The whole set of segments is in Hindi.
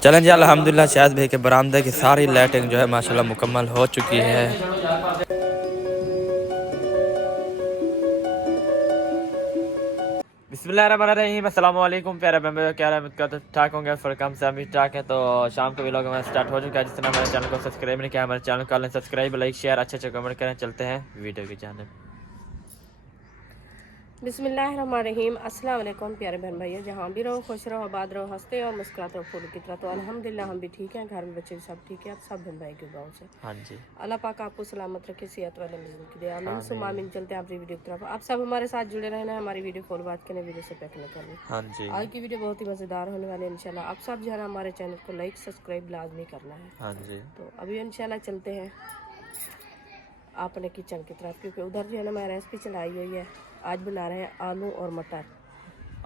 चलें जी, अल्हम्दुलिल्लाह शायद भाई के बरामदे की सारी लाइटिंग जो है माशाल्लाह मुकम्मल हो चुकी है। बिस्मिल्लाहिर्रहमानिर्रहीम, अस्सलाम वालेकुम प्यारे मेंबर, क्या है मुझका तो ठाक होंगे फर कम से हम भी ठाक है। तो शाम को व्लॉग हमारा स्टार्ट हो चुका है। जिस तरह हमारे चैनल को सब्सक्राइब नहीं किया, हमारे चैनल को कर लें सब्सक्राइब, लाइक शेयर, अच्छे कमेंट करें। चलते हैं वीडियो की जानिब। बिस्मिल्लाहिर्रहमानिर्रहीम, अस्सलाम वालेकुम प्यारे बहन भाइयों, जहाँ भी रहो खुश रहो, आबाद रहो, हंसते और मुस्कुराते रहो फूल की तरह। तो अल्हम्दुलिल्लाह हम भी ठीक हैं, घर में बच्चे सब ठीक है, सब बहन भाई के गाँव से। हाँ जी, अल्लाह पाक आपको सलामत रखे, सेहत वाले मिजाज की दे, आमीन सुम्मा आमीन। आमीन। चलते हैं आपकी वीडियो की तरफ। आप सब हमारे साथ जुड़े रहना है, हमारी वीडियो फॉलो बात करने, वीडियो से पैक न करनी। हाँ जी, आज की वीडियो बहुत ही मज़ेदार होने वाली है इंशाल्लाह। आप सब जो है ना हमारे चैनल को लाइक सब्सक्राइब लाजमी करना है। हाँ जी। तो अभी इंशाल्लाह चलते हैं अपने किचन की तरफ, क्योंकि उधर जो है ना मैं रेसिपी चलाई हुई है। आज बना रहे हैं आलू और मटर।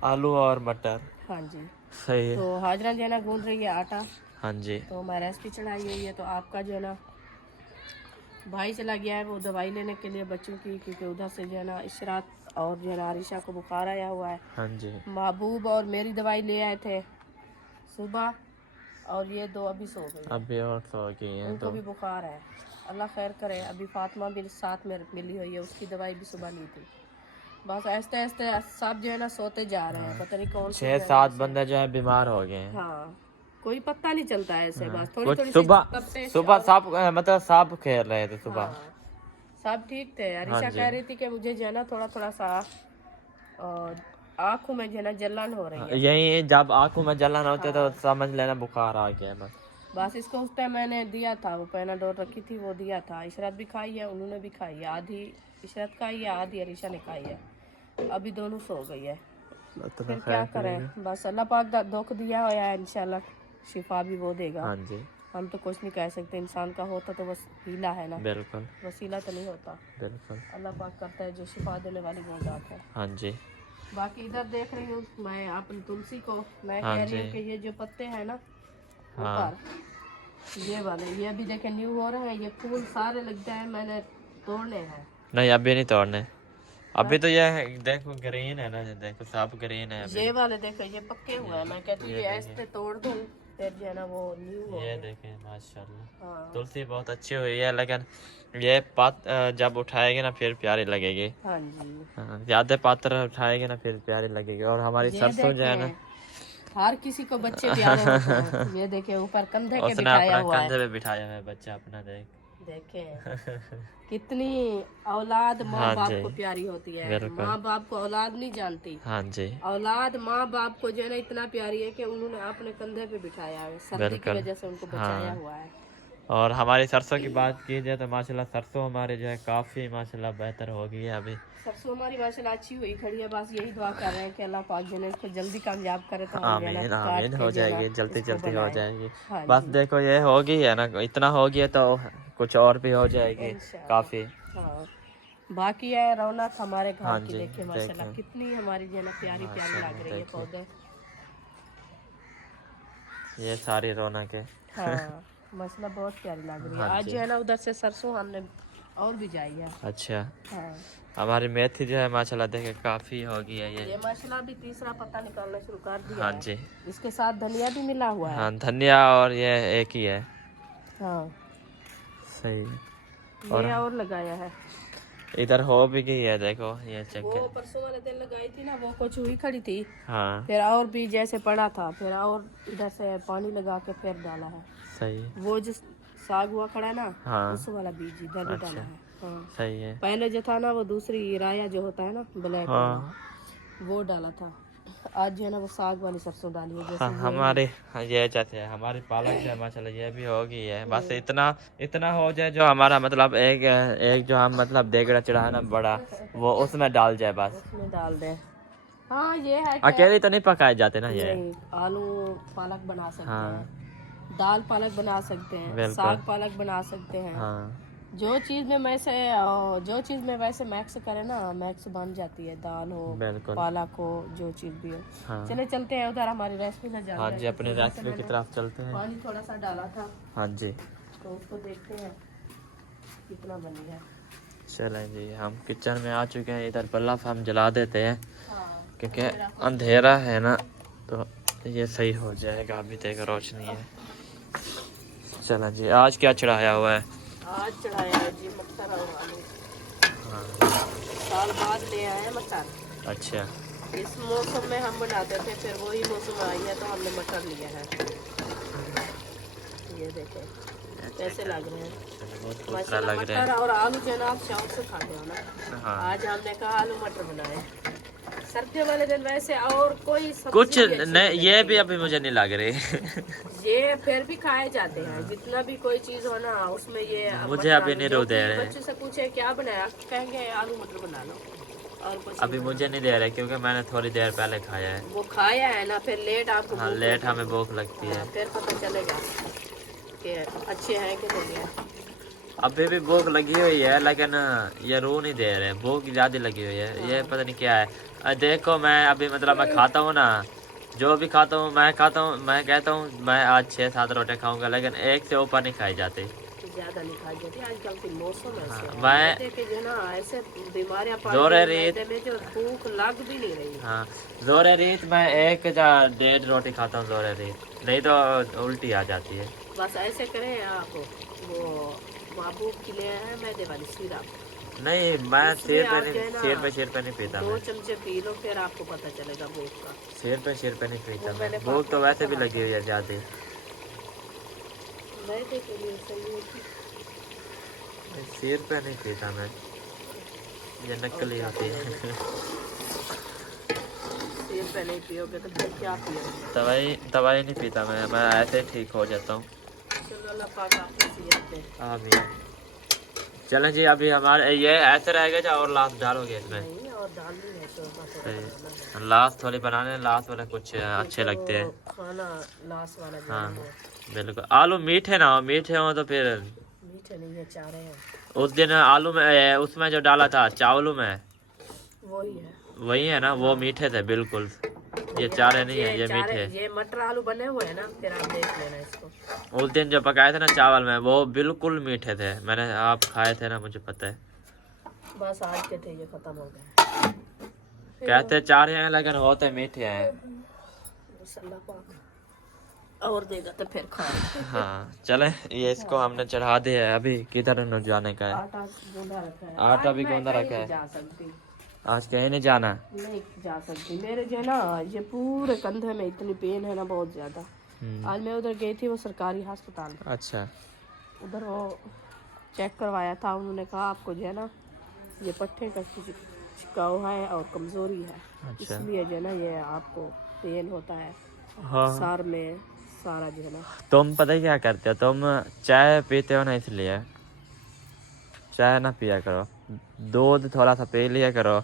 आलू और मटर, हाँ जी। सही है। तो हाजरा जो है ना गूंद रही है आटा। हाँ जी, तो मैं रेसिपी चढ़ाई हुई है। तो आपका जो है ना भाई चला गया है वो दवाई लेने के लिए बच्चों की, क्योंकि उधर से जो है ना इशरात और जो है ना आरिशा को बुखार आया हुआ है। हाँ जी। महबूब और मेरी दवाई ले आए थे सुबह, और ये दो अभी सो गई है, अभी और सो गई हैं उनको तो भी बुखार है। अल्लाह खैर करे। अभी फातिमा भी साथ में मिली हुई है, उसकी दवाई भी सुबह ली थी। बस ऐसे ऐसे सब जो है ना सोते जा रहे हैं, पता नहीं कौन सी 6-7 बंदे जो है बीमार हो गए हैं। हाँ, कोई पता नहीं चलता है ऐसे, बस थोड़ी कुछ थोड़ी सी सुबह तपिश सुबह और सांप मतलब सांप खेल रहे थे सुबह। हाँ, सब ठीक थे। हाँ अरीशा जी, कह रही थी कि मुझे जो है ना थोड़ा थोड़ा सा आँखों में जो है ना जलन हो रही है। यही जब आंखों में जलन होती है तो हाँ, समझ लेना बुखार आ गया बस। बस इसको उस टाइम मैंने दिया था, वो पैनाडोल रखी थी वो दिया था। इशरत भी खाई है, उन्होंने भी खाई है, आधी इशरत खाई है, आधी अरीशा ने खाई है। अभी दोनों सो गई है। इतना फिर क्या खैर करेगा। करें, बस अल्लाह पाक का दुख दिया हुआ है, इंशाल्लाह शिफा भी वो देगा। हाँ जी, हम तो कुछ नहीं कह सकते, इंसान का होता तो बस हीला है ना, बिल्कुल वसीला तो नहीं होता। बिल्कुल। अल्लाह पाक करता है जो शिफा देने वाली वो जात है। हाँ जी, बाकी इधर देख रही हूँ मैं अपनी तुलसी को, मैं हाँ कह रही जी, हूँ कि ये जो पत्ते हैं ना हाँ। ऊपर, ये वाले, ये अभी देखे न्यू हो रहे हैं, ये फूल सारे लगते हैं, मैंने तोड़ने हैं। नहीं अभी नहीं तोड़ने, हाँ? अभी तो ये है, देखो ग्रीन है ना, देखो सब ग्रीन है अभी। ये वाले देखो ये पक्के हुए हैं, मैं कहती हूँ ये ये देखिए, ऐसे तोड़ दूँ फिर जो है ना वो न्यू हो ये गए। देखें माशाल्लाह हाँ तुलसी बहुत अच्छी हुई है, लेकिन ये पात जब उठाएगी ना फिर प्यारी लगेगी। हाँ जी। हाँ, ज्यादा पात्र उठाएगी ना फिर प्यारी लगेगी। और हमारी ये सरसों जो है ना, देखें, हर किसी को बच्चे प्यारे होते हैं। ये देखे ऊपर कंधे के उसने बिठाया अपना हुआ है। कंधे पे बिठाया हुआ है बच्चा अपना, देख। देखें कितनी औलाद माँ हाँ बाप जी, को प्यारी होती है। बिल्कुल। माँ बाप को औलाद नहीं जानती, हाँ जी, औलाद माँ बाप को जो है ना इतना प्यारी है कि उन्होंने अपने कंधे पे बिठाया है, सर्दी की बिल्कुल। वजह से उनको बचाया हाँ, हुआ है। और हमारी सरसों की बात की जाए तो माशाल्लाह सरसों हमारे जो है काफ़ी माशाल्लाह बेहतर हो गई है अभी। सरसों हमारी माशाल्लाह अच्छी हुई खड़ी है। बस यही दुआ कर रहे हैं कि अल्लाह पाक जो है ना इसको जल्दी कामयाब करे, तो हम जो है ना आमीन काट आमीन, के हो जो है ना जाएगी जल्दी इसको जल्दी हो बनाए। जाएगी। हाँ बस जी, देखो ये हो गई है ना, इतना हो गया तो कुछ और भी हो जाएगी काफ़ी। इंशाल्लाह। हाँ, बाकी है रौनक हमारे घर हाँ की। जी, देखिए माशाल्लाह देखें कितनी हमारी जो है ना प्यारी प्यारी माशाल्लाह, लग रही है देखिए पौधे। ये सारी रौनक है। हाँ, माशाल्लाह बहुत प्यारी लग रही है। हाँ आज जी, जो है ना उधर से सरसों हमने और भी जाई है। अच्छा। हाँ, हमारी मेथी जो है माशाल्लाह देखे काफ़ी हो गई है ये माशाल्लाह अभी तीसरा पत्ता निकालना शुरू कर दिया हाँ है। जी, इसके साथ धनिया भी मिला हुआ है। हाँ धनिया और ये एक ही है। हाँ, सही है। ये और लगाया है। इधर हो भी गई है, देखो ये चेक वो कर। परसों वाले दिन लगाई थी ना, वो कुछ हुई खड़ी थी, हाँ, फिर और भी जैसे पड़ा था, फिर और इधर से पानी लगा के फिर डाला है। सही है। वो जो साग हुआ खड़ा है ना, हाँ, उस वाला बीज इधर भी डाला अच्छा, है। हाँ, सही है। पहले जो था ना वो दूसरी राया जो होता है ना ब्लैक वाला, हाँ, वो डाला था। आज जो है ना वो साग वाली सरसों डाली है, हाँ जैसे ये हुई। हमारे, हाँ ये चाहते हैं हमारी पालक जो है माशाल्लाह ये भी हो गई है। बस इतना इतना हो जाए जो हमारा मतलब एक एक जो हम मतलब देगड़ा चढ़ा है ना बड़ा, वो उसमें डाल जाए बस। उसमें डाल दे। हाँ, ये है कि अकेले तो नहीं पकाए जाते ना ये। नहीं, आलू पालक बना सकते हाँ, हैं, दाल पालक बना सकते हैं, बिल्कुल। साग पालक बना सकते हैं। हाँ, जो चीज़ में वैसे मैक्स करे ना, मैक्स बन जाती है। दाल हो, बिल्कुल। पालक हो, जो चीज़ भी हो। हाँ, चले चलते हैं उधर, हमारी रेसिपी ना जान हाँ जाए, जी, क्योंकि अपनी उधर से रेसिपी की मैंने तरफ चलते हैं। पानी थोड़ा सा डाला था, हाँ जी, तो उसको देखते हैं कितना बनी है। चलें जी, हम किचन में आ चुके हैं। इधर बल्ब हम जला देते हैं हाँ, क्योंकि अंधेरा है ना, तो ये सही हो जाएगा, अभी तक रोशनी है। चलो जी, आज क्या चढ़ाया हुआ है? आज चढ़ाया है जी मटर और आलू। हाँ। साल बाद ले आए हैं मटर। अच्छा। इस मौसम में हम बनाते थे, फिर वही मौसम आई है तो हमने मटर लिया है। ये देखें कैसे लग रहे हैं, बहुत माशाल्लाह। लग रहे हैं। मटर और आलू जो है ना आप शौक से खाते हो ना। हाँ। आज हमने कहा आलू मटर बनाए। सर्दियों वाले दिन वैसे और कोई सब्जी कुछ भी अच्छी नहीं, ये लगती भी है। अभी मुझे नहीं लग रही। ये फिर भी खाए जाते हैं, जितना भी कोई चीज हो ना उसमें ये मुझे मटर अभी आलू। नहीं जो रो दे भी रहे। बच्चों से पूछे क्या बनाया, कहेंगे आलू मटर बना लो और कुछ अभी नहीं मुझे नहीं दे रहे क्योंकि मैंने थोड़ी देर पहले खाया है। बनाया। वो खाया है ना, फिर लेट आपको हाँ, भूख लेट लगेगी। हमें भूख लगती है। हाँ, फिर पता चलेगा कि अच्छे हैं कि नहीं है। अभी भी भूख लगी हुई है, लेकिन ये रो नहीं दे रहे, भूख ज्यादा लगी हुई है। ये पता नहीं क्या है। देखो मैं अभी मतलब मैं खाता हूँ ना, जो भी खाता हूँ मैं कहता हूँ मैं आज 6-7 रोटी खाऊंगा, लेकिन एक से ऊपर नहीं खाई जाती। ज्यादा नहीं खाई जाती, आजकल की मौसम ऐसे हाँ, है। मैं मैदे के जो ना ऐसे बीमारियां पड़ जोरे गई रीत। मैदे में, जो भूख लग भी नहीं रही। हाँ, जोरे रीत मैं 1 या 1.5 रोटी खाता हूँ जोरे रीत, नहीं तो उल्टी आ जाती है। बस ऐसे करें आप, वो बाबू के लिए है मैदे वाली सिरप, नहीं, मैं उसमें आप जो है ना सिर पे नहीं पीता 2 मैं। चमचे पी लो, फिर आपको पता चलेगा भूख का। सिर पे नहीं पीता वो मैं, मैंने भूख तो फातिमा को वैसे भी कहा लगी था। हुई है ज्यादा। मैदे के लिए सही होती। सिर पे नहीं पीता मैं, ये और नकली क्या होती है। पियोगे? सिर पे नहीं पियोगे तो फिर क्या पियोगे? दवाई नहीं पीता मैं ऐसे ही ठीक हो जाता हूँ। चलो अल्लाह पाक आपकी सेहत दे। आमीन। चलें जी, अभी हमारे ये ऐसे रहेगा जो और लास्ट डालोगे इसमें? नहीं, और डालनी है शोरबा थोड़ा बनाना है। लास्ट वाले बनाने, लास्ट वाले कुछ अच्छे क्योंकि लगते हैं। वो खाना लास्ट वाला जो हाँ, है वो बिल्कुल। आलू मीठे ना हो, मीठे हो तो फिर मीठे नहीं है, चारे हैं। उस दिन आलू में उसमें जो डाला था चावलों में, वही है। वही है ना, वो मीठे थे बिल्कुल। ये चारे नहीं है, ये चारे, मीठे। ये मटर आलू बने हुए हैं ना, फिर आप देख लेना इसको। उस दिन जो पकाए थे ना चावल में, वो बिल्कुल मीठे थे। मैंने आप खाए थे ना, मुझे पता है। बस आज के थे ये खत्म हो गए। कहते चारे हैं लेकिन होते मीठे हैं। अल्लाह पाक और देगा तो फिर खाए। हाँ, चले ये इसको हमने चढ़ा दिया है। अभी किधर न जाने का है? आटा गूंदा रखा है। आटा आज भी मैं गूंदा कहीं रखा नहीं है। जा सकती, आज कहीं नहीं जाना। नहीं जा सकती। मेरे जो है ना ये पूरे कंधे में इतनी पेन है ना, बहुत ज्यादा। आज मैं उधर गई थी, वो सरकारी अस्पताल। अच्छा। उधर वो चेक करवाया था, उन्होंने कहा आपको जो है ना ये पट्टे का छिकाव है और कमजोरी है। अच्छा। इसलिए जो है ना ये आपको पेन होता है हाँ, सर में सारा जो है ना। तुम पता है क्या करते हो? तुम चाय पीते हो ना, इसलिए चाय ना पिया करो। दूध थोड़ा सा पी लिया करो,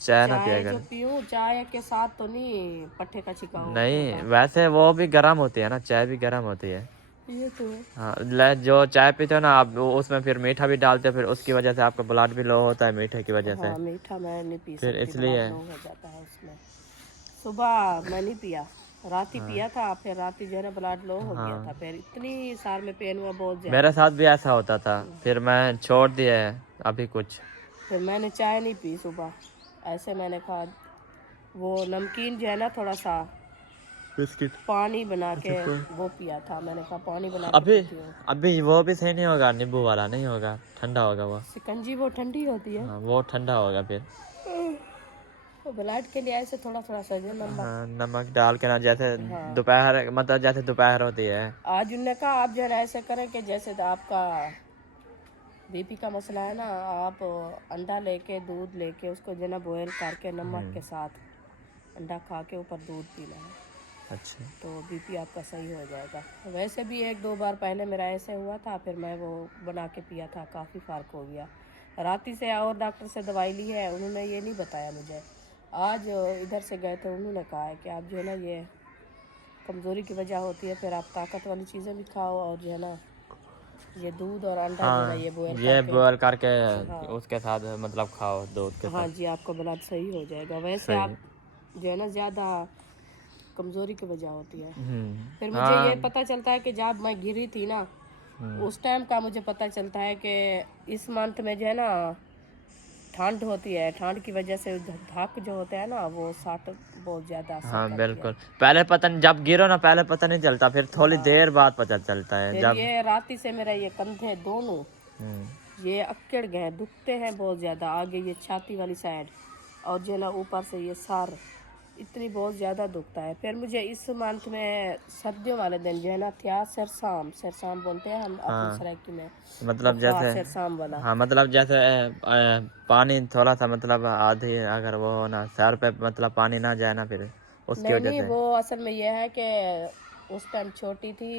चाय ना पिया चाय जो करो। पीऊँ, चाय के साथ तो नहीं पट्टे का छिकाव नहीं, होता। वैसे वो भी गर्म होती है ना, चाय भी गर्म होती है। ये तो है। हाँ, जो चाय पीते हो ना आप, उसमें फिर मीठा भी डालते हो, फिर उसकी वजह से आपका ब्लड भी लो होता है मीठे की वजह से। हाँ, मीठा मैं नहीं पी फिर सकती, इसलिए ब्लड लो हो जाता है उसमें। सुबह मैं नहीं पिया, रात ही पिया था, फिर रात ही जो है ना ब्लड लो हो गया था, फिर इतनी सार में पेन हुआ बहुत मेरे ज्यादा। साथ भी ऐसा होता था, फिर मैं छोड़ दिया है अभी कुछ। फिर मैंने चाय नहीं पी सुबह, ऐसे मैंने कहा वो नमकीन जो है ना थोड़ा सा बिस्किट पानी बना के वो पिया था। मैंने कहा पानी बना के अभी पीती हूँ। अभी वो भी सही नहीं होगा, नींबू वाला नहीं होगा, ठंडा होगा वो। शिकंजी वो ठंडी होती है। हाँ, वो ठंडा होगा फिर। तो ब्लड के लिए ऐसे थोड़ा थोड़ा सा जो नमक। हाँ, नमक डाल के ना, जैसे हाँ। दोपहर, मतलब जैसे दोपहर होती है। आज उन्होंने कहा आप जो है ना ऐसे करें कि जैसे तो आपका बीपी का मसला है ना, आप अंडा लेके दूध लेके उसको जो है ना बॉयल करके नमक के साथ अंडा खा के ऊपर दूध पीना है, अच्छा। तो बीपी आपका सही हो जाएगा। वैसे भी 1-2 बार पहले मेरा ऐसे हुआ था, फिर मैं वो बना के पिया था, काफ़ी फ़र्क हो गया। राती से और डॉक्टर से दवाई ली है, उन्होंने ये नहीं बताया मुझे। आज इधर से गए थे, उन्होंने कहा है कि आप जो है ना ये कमज़ोरी की वजह होती है, फिर आप ताकत वाली चीज़ें भी खाओ और जो है ना ये दूध और अंडा जो है ना हाँ, ये बॉयल ये करके। बॉयल करके हाँ। उसके साथ मतलब खाओ, दूध के हाँ साथ। जी, आपका ब्लड सही हो जाएगा। वैसे सही। आप जो है ना ज़्यादा कमज़ोरी की वजह होती है। फिर मुझे हाँ। ये पता चलता है कि जब मैं गिरी थी ना, उस टाइम का मुझे पता चलता है कि इस मंथ में जो है ना ठंड होती है, ठंड की वजह से धक जो होते हैं ना वो साट बहुत ज्यादा असर हाँ करती है। बिल्कुल, पहले पता नहीं, जब गिरो ना पहले पता नहीं चलता, फिर थोड़ी देर बाद पता चलता है फिर जब। ये राती से मेरा ये कंधे दोनों हम्म, ये अक्कड़ गए, दुखते हैं बहुत ज्यादा, आगे ये छाती वाली साइड और जो है ना ऊपर से ये सर इतनी बहुत ज्यादा दुखता है। फिर मुझे इस मंथ में सर्दियों वाले दिन जो है ना था सरसाम बोलते हैं हम अपनी सराइकी में, मतलब बुखार जैसे, सरसाम वाला। हाँ मतलब जैसे पानी थोड़ा सा मतलब आधी अगर वो हो ना सर पे, मतलब पानी ना जाए ना, फिर उसकी नहीं वजह नहीं, से। वो असल में यह है कि उस टाइम छोटी थी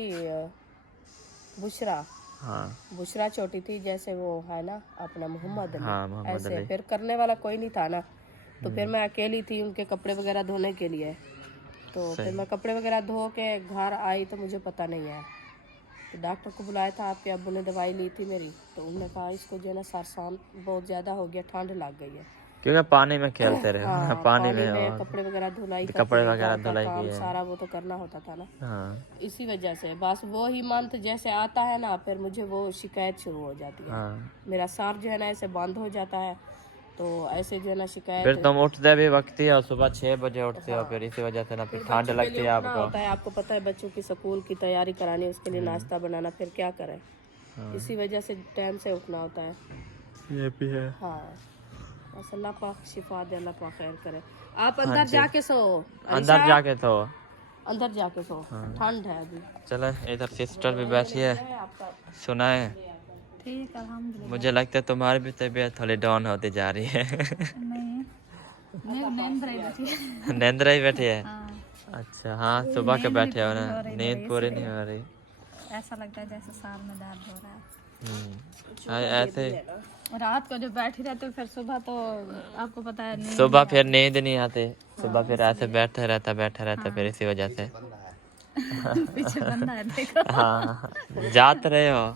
बुशरा, हाँ बुशरा छोटी थी, जैसे वो है ना अपना मोहम्मद अली, हाँ, मोहम्मद ऐसे अली। फिर करने वाला कोई नहीं था ना, तो फिर मैं अकेली थी उनके कपड़े वगैरह धोने के लिए। तो फिर सही। मैं कपड़े वगैरह धो के घर आई तो मुझे पता नहीं है, तो डॉक्टर को बुलाया था, आपके अब्बू ने दवाई ली थी मेरी, तो उन्होंने कहा इसको जो है ना सरसाम बहुत ज़्यादा हो गया, ठंड लग गई है। क्योंकि पानी में खेलते रहे हो ना, हाँ पानी पानी में में और कपड़े वगैरह धुलाई करते कपड़े रहे, वगैरह घर का धुलाई काम किए। सारा वो तो करना होता था ना, हाँ इसी वजह से बस वो ही मंथ जैसे आता है ना फिर मुझे वो शिकायत शुरू हो जाती है, हाँ। मेरा सर जो है ना ऐसे बंद हो जाता है, तो ऐसे जो है ना फिर शिकायत। तुम उठते भी वक्त ही हो, सुबह 6 बजे उठते हो, फिर इसी वजह से ना फिर फिर ठंड बच्चों के लगती लिए है उठना आपको। होता है, आपको पता है बच्चों की स्कूल की तैयारी करानी, उसके लिए नाश्ता बनाना, फिर क्या करें, इसी वजह से टाइम से उठना होता है। ये भी है। हाँ बस अल्लाह पाक शिफा दे, अल्लाह पाक खैर करे। आप हाँ अंदर जी, जाके सो, अंदर जाके तो। अंदर जाके सो, ठंड है अभी। चलो इधर सिस्टर भी बैठी है, सुनाए। ठीक अल्हम्दुलिल्लाह। मुझे लगता है तुम्हारी भी तबीयत थोड़ी डाउन होती जा रही है। नहीं नींद रही बैठी है। नींद रही बैठी है। हाँ, अच्छा हाँ, सुबह के नींद नहीं बैठे हो पूरी ना, हो रही नींद मेरी, पूरी इसलिए नहीं हो रही। ऐसा लगता है जैसे साल में दर्द हो रहा है। हाँ, ऐसे रात को जो बैठी रहती हूँ फिर सुबह तो आपको पता है नींद सुबह नहीं फिर नींद नहीं आती, सुबह फिर ऐसे बैठा रहता फिर इसी वजह से। आती। पीछे बंदा है देखो। हाँ जात रहे हो,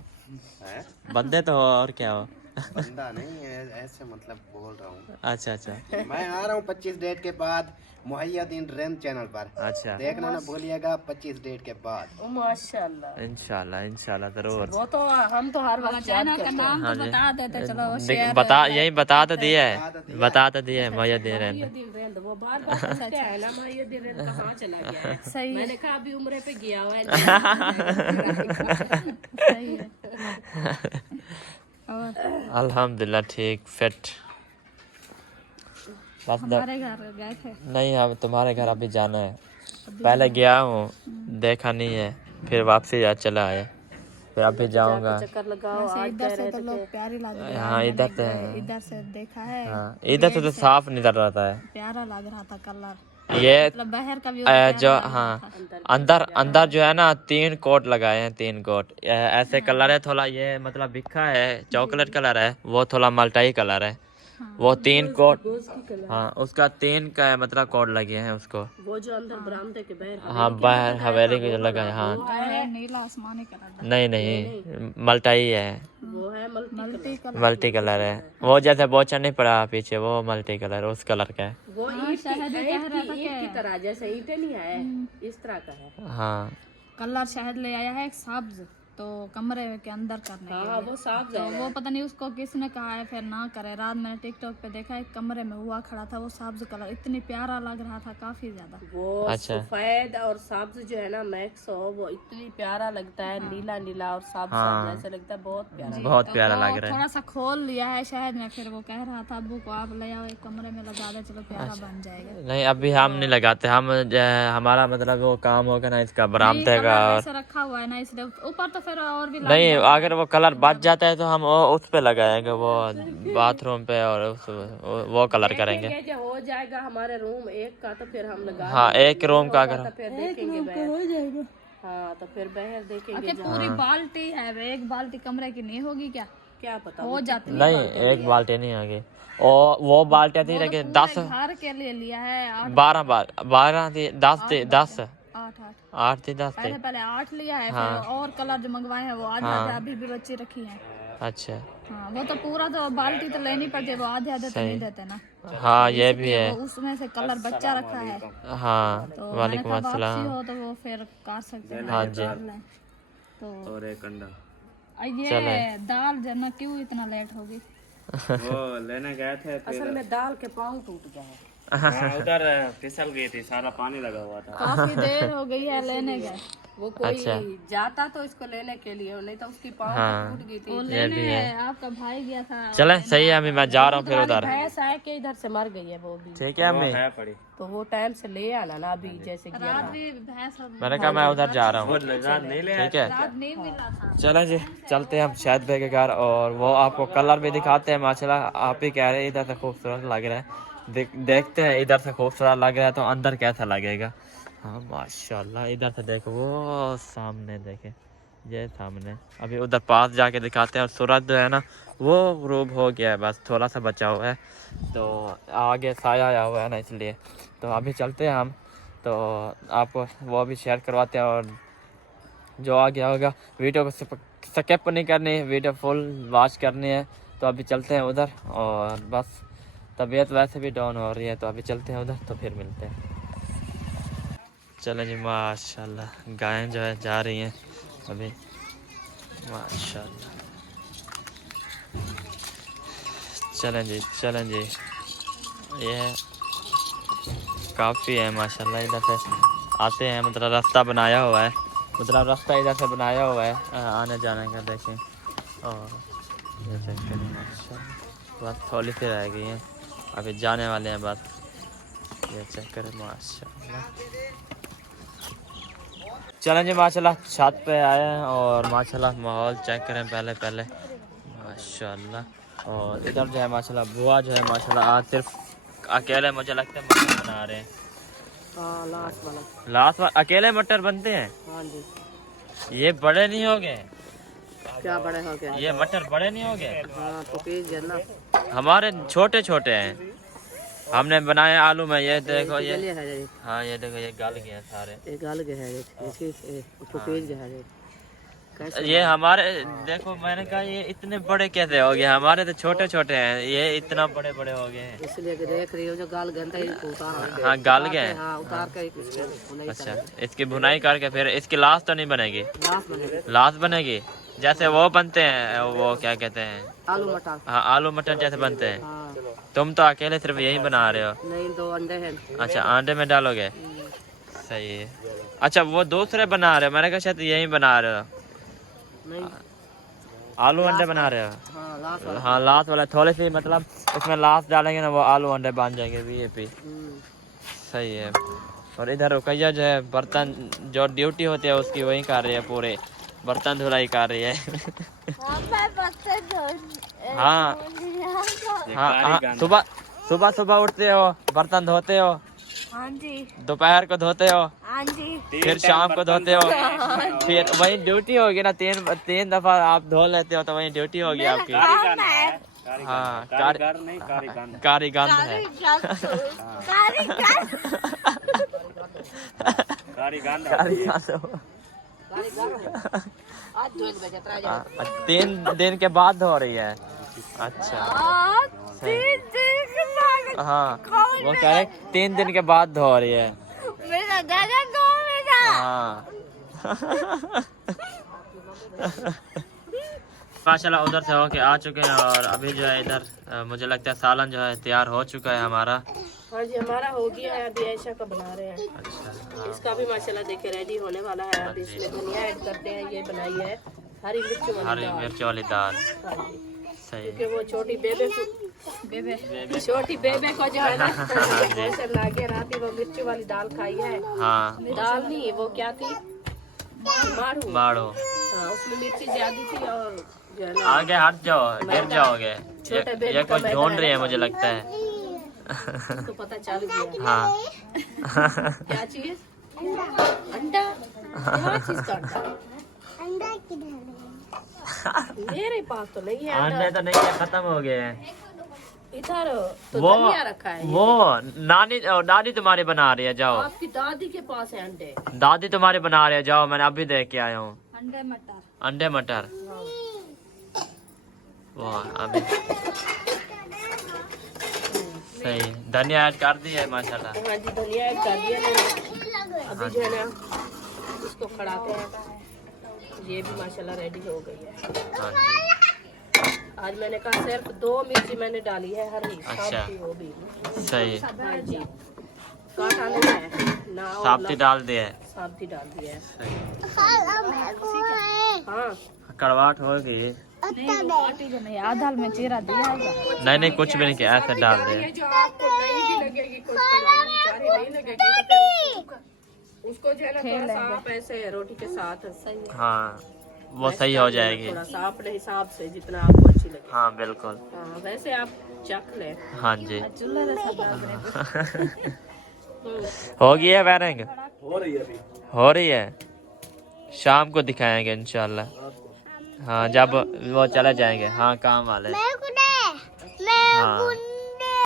बंदे तो हो और क्या हो। बंदा नहीं है, ऐसे मतलब बोल रहा हूँ। अच्छा अच्छा मैं आ रहा हूँ 25 डेट के बाद मुहैय्यदीन रेन चैनल पर, अच्छा, देखना ना भूलिएगा 25 डेट के बाद। माशाल्लाह, इंशाल्लाह इंशाल्लाह जरूर। वो तो हम तो हर वक्त याद चैनल का करते हैं। नाम हाँ तो जी। बता देते, चलो बता, यही बता तो दिया है, बता तो दिया है मुझे दे रहे हैं। माहियुद्दीन रेंद, वो बार बार पूछते हैं ना माहियुद्दीन रेंद कहाँ चला गया है। सही है, मैंने कहा अभी उम्रे पे गया हुआ है। सही है। और अल्हम्दुलिल्लाह ठीक फिट। बस हमारे घर गए थे, नहीं, अब तुम्हारे घर अभी जाना है, पहले गया हूँ देखा नहीं है, फिर वापसी आज चला आया, फिर अभी जाऊंगा। चक्कर लगाओ, वैसे आज इधर कह से रहे तो थे लोग कि प्यारे लग रहे हैं। हाँ इधर से, इधर से देखा है, हाँ इधर से तो साफ नजर आता है प्यारा लग रहा था कलर, ये। मतलब बाहर का व्यू जो हाँ अंदर अंदर जो है ना 3 कोट लगाए हैं, 3 कोट ऐसे कलर है, थोड़ा ये मतलब बिखा है, चॉकलेट कलर है, वो थोड़ा मल्टाई कलर है, वो 3 कोट। हाँ उसका 3 का मतलब कोट लगे हैं उसको। वो जो अंदर बरामदे के बाहर हाँ बाहर हवेली के जो लगा है। हाँ है नीला आसमानी कलर, नहीं नहीं मल्टाई है, वो है मल्टी कलर। मल्टी कलर है, वो जैसे बोचर नहीं पड़ा पीछे, वो मल्टी कलर उस कलर का है। वो ईंट की तरह, जैसे ईंटें नहीं है इस तरह का है। हाँ कलर शहद ले आया है एक सब्ज, तो कमरे के अंदर करने के हाँ लिए। वो साफ तो वो पता नहीं उसको किसने कहा है फिर ना करे, रात मैंने टिकटॉक पे देखा एक कमरे में हुआ खड़ा था, वो सब्ज कलर इतनी प्यारा लग रहा था, काफी ज्यादा। वो अच्छा। सफेद और सब्ज जो है ना मैक्स हो, वो इतनी प्यारा लगता है, नीला नीला और सब्ज हाँ। जैसे लगता है, बहुत प्यारा। बहुत तो प्यारा वो लग रहा है। थोड़ा सा खोल लिया है शहद ने, फिर वो कह रहा था अब्बू को आप ले आओ एक कमरे में लगा दे, चलो प्यारा बन जाएगा। नहीं अभी हम नहीं लगाते, हम हमारा मतलब वो काम होगा ना इसका बरामदे का, और ऐसा रखा हुआ है ना इसलिए, ऊपर तो फिर और भी नहीं अगर वो कलर बच जाता है तो हम उस पे लगाएंगे, वो बाथरूम पे, और वो कलर करेंगे। ये जो हो जाएगा हमारे रूम एक का तो फिर हम लगा हाँ एक रूम का तो अगर, फिर देखेंगे बाहर। हाँ तो फिर बाहर देखेंगे अच्छा पूरी बाल्टी है, एक बाल्टी कमरे की नहीं होगी क्या? क्या पता हो जाती नहीं एक बाल्टी नहीं आगे, और वो बाल्टियाँ थी रखे 10 घर के लिए लिया है 12 12 थी, 10 थी, 10 8 8 थी, 10 थी। पहले 8 लिया है, फिर और कलर जो मंगवाए हैं वो आधे आधे अभी भी बच्चे रखी हैं। अच्छा हाँ वो तो पूरा तो बाल्टी तो लेनी पड़ती है, वो आधे आधे तो नहीं देते ना। हाँ ये भी है। वो उसमें से कलर बच्चा रखा है, हाँ तो वालेकुम मैंने कहा वापसी अस्सलाम। हो तो वो फिर कर सकते हैं। हाँ जी। तो और एक अंडा। ये दाल जब क्यों इतना लेट होगी? वो लेने गए थे असल में दाल के पाँव टूट गए हैं। उधर फिसल गई थी, सारा पानी लगा हुआ था। काफी देर हो गई है लेने गए। वो कोई जाता तो इसको लेने के लिए, नहीं तो उसकी पाँव तो टूट गई वो थी। लेने आपका भाई गया था। चले सही है अम्मी, मैं जा रहा हूँ फिर उधर। भैंस आए के इधर से मर गई है वो भी, ठीक है अम्मी, है पड़ी। तो वो टाइम से ले आना ना अभी जैसे गया रात था। भी भैंस मैंने कहा मैं उधर जा रहा हूँ। नहीं ले ठीक है रात नहीं मिला था। चलें जी, चलते हैं हम शायद भाई के घर, और वो आपको कलर भी दिखाते हैं। माशाल्लाह आप ही कह रहे हैं इधर से खूबसूरत लग रहा है, देखते हैं इधर से खूबसूरत लग रहा है तो अंदर कैसा लगेगा। हाँ माशाल्लाह, इधर से देखो वो सामने देखे, ये सामने। अभी उधर पास जाके दिखाते हैं। और सूरज जो है ना वो ग्रूब हो गया है, बस थोड़ा सा बचा हुआ है, तो आगे साया आया हुआ है ना, इसलिए। तो अभी चलते हैं हम, तो आपको वो भी शेयर करवाते हैं। और जो आ गया होगा वीडियो को स्किप नहीं करनी, वीडियो फुल वॉच करनी है। तो अभी चलते हैं उधर, और बस तबीयत वैसे भी डाउन हो रही है, तो अभी चलते हैं उधर, तो फिर मिलते हैं। चलें जी, माशाल्लाह गायें जो है जा रही हैं अभी, माशाल्लाह। चलें जी, चलें जी, ये काफ़ी है माशाल्लाह। इधर से आते हैं, मतलब रास्ता बनाया हुआ है, मतलब रास्ता इधर से बनाया हुआ है आने जाने का, देखें। और जैसे माशाल्लाह बस थोड़ी सी रह गई हैं, अभी जाने वाले हैं बस। ये चेक करें माशाल्लाह। चलें जी, माशाल्लाह छत पे आए हैं, और माशाल्लाह माहौल चेक करें पहले माशाल्लाह। और इधर जो है माशाल्लाह बुआ जो है माशाल्लाह आज सिर्फ अकेले, मुझे लगता है मटर बना रहे हैं। हाँ लास्ट वाला। लास्ट में अकेले मटर बनते हैं? हाँ जी। ये बड़े नहीं हो गए? क्या बड़े हो गया? ये मटर बड़े नहीं हो गए? हाँ तो पीस गया ना। हमारे छोटे छोटे हैं, हमने बनाए आलू में। ये देखो ये, है हाँ ये देखो ये गल गए हैं सारे। ये गाल गया है, इसको पीस गया है। ये हमारे देखो, मैंने कहा ये इतने बड़े कैसे हो गए, हमारे तो छोटे छोटे हैं, ये इतना बड़े बड़े हो गए हैं। इसलिए कि देख रही हो जो गाल गंदा है इसको उतार। हाँ गल गए हैं। हाँ उतार के इसको नहीं अच्छा, इसकी भुनाई करके फिर इसकी लाश तो नहीं बनेगी? लास्ट बनेगा। लाश बनेगी, जैसे वो बनते हैं, वो क्या कहते हैं, आलू मटर। हाँ आलू मटर जैसे बनते हैं। हाँ। तुम तो अकेले सिर्फ यही बना रहे हो? नहीं, 2 अंडे हैं। अच्छा, अंडे में डालोगे, सही है। अच्छा, वो दूसरे बना रहे हो, मैंने कहा शायद यही बना रहे हो। नहीं, आलू अंडे बना रहे हो? हाँ लास्ट वाला। हाँ लास्ट वाला, थोड़ी सी मतलब इसमें लास्ट डालेंगे ना, वो आलू अंडे बन जाएंगे वीआईपी। सही है। और इधर रुकैया जो है बर्तन जो ड्यूटी होती है उसकी वही कर रही है, पूरे बर्तन धुलाई कर रही है। हाँ हाँ, सुबह सुबह सुबह उठते हो, बर्तन धोते हो? हाँ जी। दोपहर को धोते हो? हाँ जी। फिर शाम को धोते हो? फिर वही ड्यूटी होगी ना, तीन दफा आप धो लेते हो, तो वही ड्यूटी होगी आपकी। हाँ, कारीगंध है। आज 2 बजे 3 दिन के बाद धो रही है? अच्छा हाँ, वो कह रहे 3 दिन के बाद धो रही है। मेरा दादा दो मेरा। हाँ माशाल्लाह उधर से होके आ चुके हैं, और अभी जो है इधर मुझे लगता है सालन जो है तैयार हो चुका है हमारा। हाँ जी, हमारा हो गया है, अभी ऐशा का बना रहे हैं। अच्छा, इसका भी माशाल्लाह देखिए रेडी होने वाला है। अभी इसमें धनिया ऐड करते हैं। ये बनाई है हरी मिर्च वाली हरी दाल। मिर्च वाली दाल, हाँ जी। सही क्योंकि वो छोटी बेबे को जो है ना पोषण आ गया, रात ही वो मिर्च वाली दाल खाई है। हाँ, दाल नहीं, वो क्या थी, मारू। माड़ो। हाँ, उसमें मिर्ची ज्यादा थी, और जो है ना आगे हट जाओ, गिर जाओगे। छोटे बेबी ये का कुछ ढूंढ रही है मुझे लगता है। तो पता चल गया। हाँ क्या चीज? अंडा। क्या चीज का अंडा? मेरे पास तो नहीं है अंडे तो नहीं है, खत्म हो गए हैं। इधर तो वो धनिया रखा है। वो दादी तुम्हारी बना रही है, जाओ। आपकी दादी के पास है अंडे। दादी तुम्हारी बना रही है, जाओ, मैंने अभी देख के आया हूँ। अंडे मटर। अंडे मटर, वाह। अभी सही, धनिया ऐड कर दी है माशाल्लाह। हाँ जी, धनिया ऐड कर दिया मैंने। अभी जो है ना इसको खड़ाते हैं। ये भी माशाल्लाह रेडी हो गई है। हाँ जी। आज मैंने कहा सिर्फ 2 मिर्ची मैंने डाली है हरी, अच्छा। साबती वो भी। सही हाँ जी, काटा नहीं है ना, और साबती डाल दिया है। साबती डाल दिया है। सही। हाँ कड़वाहट हो गई। नहीं आधा में चेहरा दिया है। नहीं नहीं कुछ भी नहीं किया, ऐसे डाल दे। ये जो आपको नहीं भी लगेगी, कुछ बेचारी नहीं लगेगी, तो फिर उसको जो है ना थोड़ा सा आप ऐसे रोटी के साथ सही हाँ वो सही हो जाएगी। थोड़ा सा अपने हिसाब से जितना आपको अच्छी लगे। हाँ बिल्कुल। हाँ वैसे आप चख लें। हाँ जी। चूल्हे में सब डाल देने हो गई है वायरिंग? हो रही है। शाम को दिखाएंगे इंशाल्लाह। हाँ जब वो चले जाएंगे। हाँ काम वाले। हाँ